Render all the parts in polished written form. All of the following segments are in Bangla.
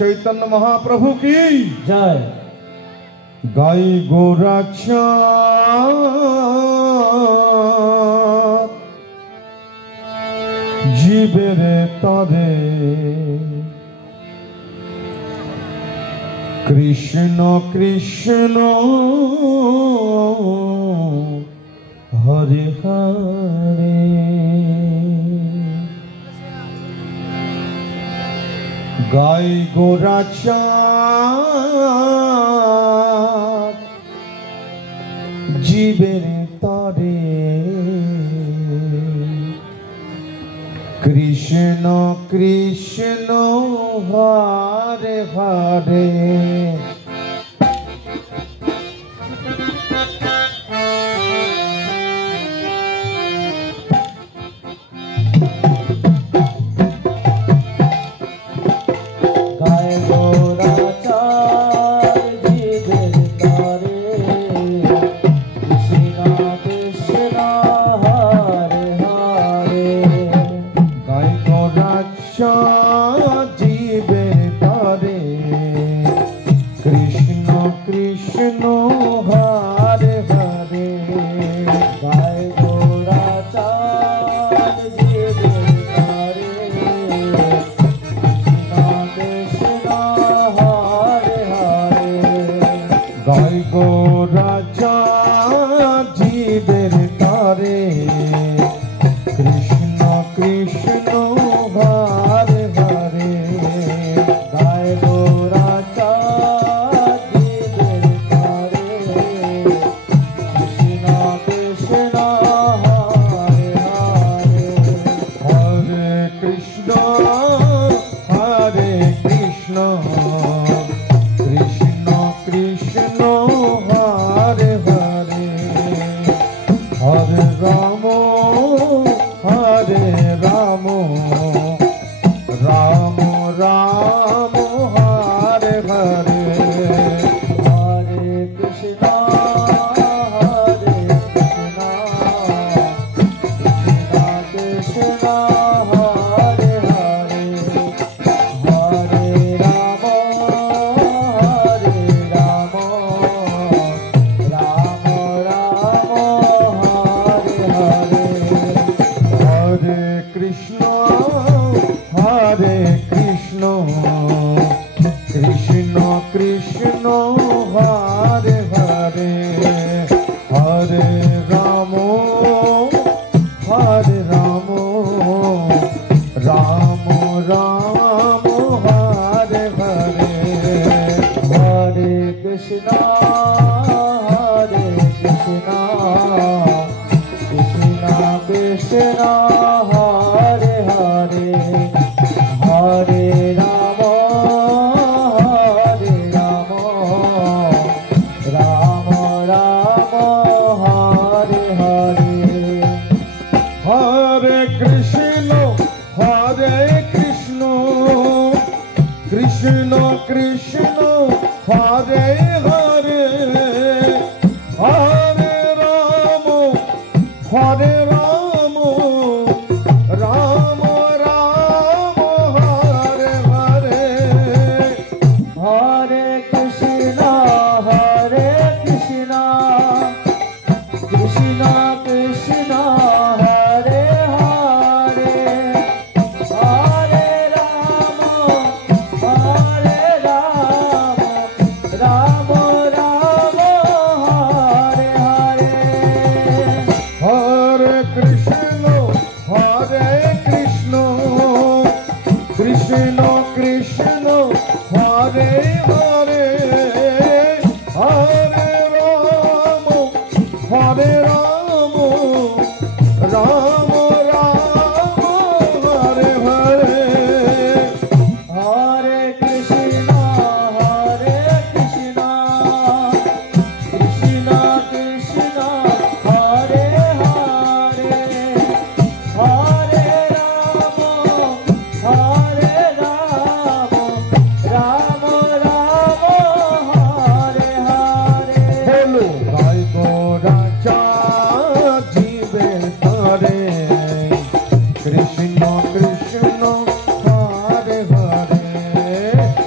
चैतन्य महाप्रभु की जय। गाई गोरक्षा जीवेरे तारे कृष्ण कृष्ण हरे हरे गाय गोरक्षा जीवेरे तारे कृष्ण कृष्ण हरे हरे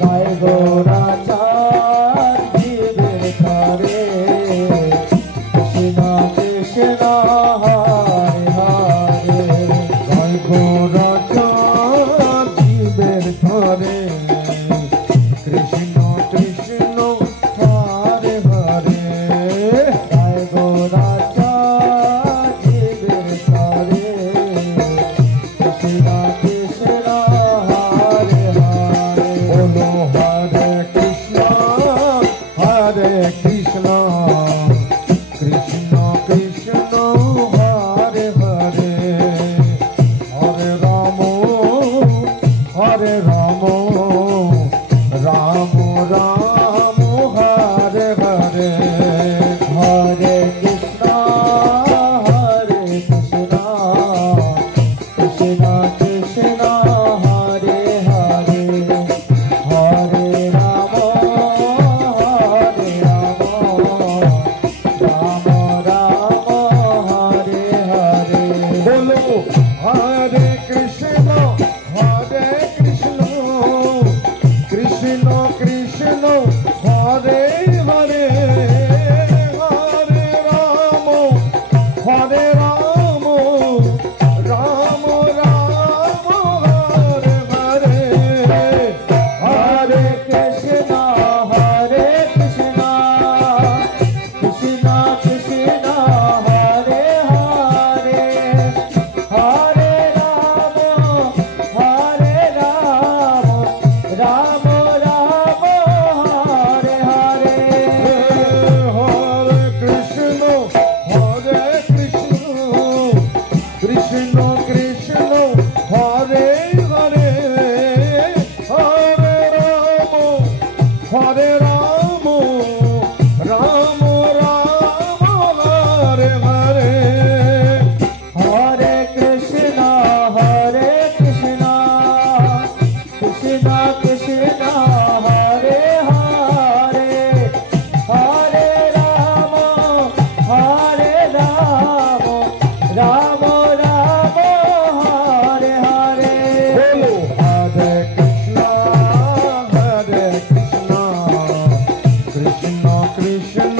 गाय গৌরাচার জীবের তরে কৃষ্ণ কৃষ্ণ হরে হরে জয় গৌরাচার জীবের তরে কৃষ্ণ কৃষ্ণ হরে হরে জয় গৌরাচার জীবের তরে কৃষ্ণ কৃষ্ণ হরে হরে বলো হরে কৃষ্ণ কৃষ্ণ কৃষ্ণ হরে হরে হরে রাম রাম রাম হরে হরে হরে কৃষ্ণ কৃষ্ণ কৃষ্ণ হরে হরে হরে রাম রাম রাম হরে হরে বলো হরে কৃষ্ণ কৃষ্ণ কৃষ্ণ হরে হরে হরে রাম রাম রাম হরে হরে হরে কৃষ্ণ কৃষ্ণ কৃষ্ণ হরে হরে হরে রাম রাম রাম হরে হরে হরে কৃষ্ণ কৃষ্ণ কৃষ্ণ হরে হরে হরে রাম রাম রাম হরে হরে হরে কৃষ্ণ কৃষ্ণ কৃষ্ণ কৃষ্ণ হরে হরে হরে রাম রাম রাম হরে হরে বলো হরে কৃষ্ণ কৃষ্ণ কৃষ্ণ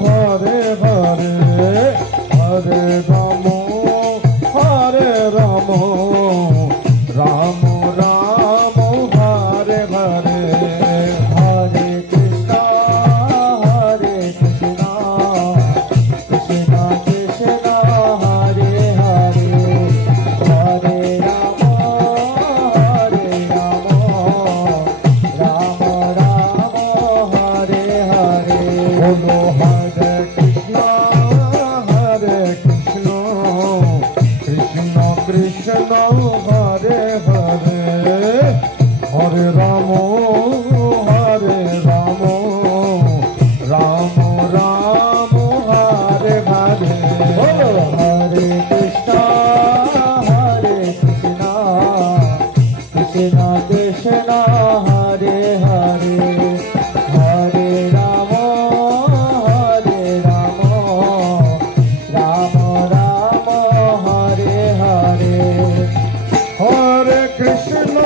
হরে হরে হরে রাম রাম রাম হরে হরে হরে কৃষ্ণ কৃষ্ণ কৃষ্ণ হরে হরে হরে রাম রাম রাম হরে হরে বলো হরে কৃষ্ণ কৃষ্ণ কৃষ্ণ হরে হরে হরে রাম রাম রাম হরে হরে বলো হরে কৃষ্ণ কৃষ্ণ কৃষ্ণ হরে হরে হরে রাম রাম রাম হরে হরে হরে কৃষ্ণ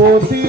পতি